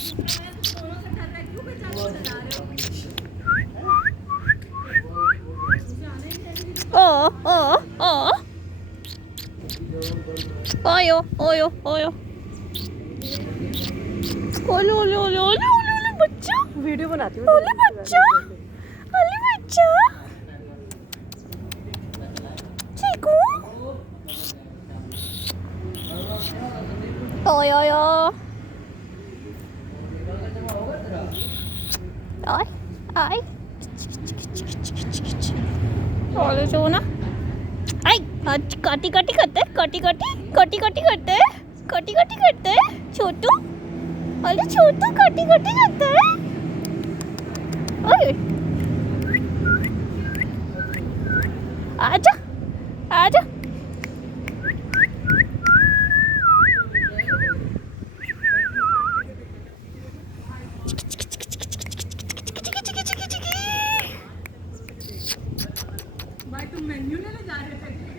ओ ओ ओ OYO OYO OYO ओले ओले ओले ओले ओले ओले बच्चा वीडियो बनाती हूँ ओले बच्चा ओले बच्चा चीकू ओयो ओयो ओय ओय ओले जो ना आई आज काटी काटी करते काटी काटी काटी काटी करते काटी काटी करते छोटू अरे छोटू काटी काटी करते ओए आजा आजा भाई तुम मेन्यू लेने जा रहे थे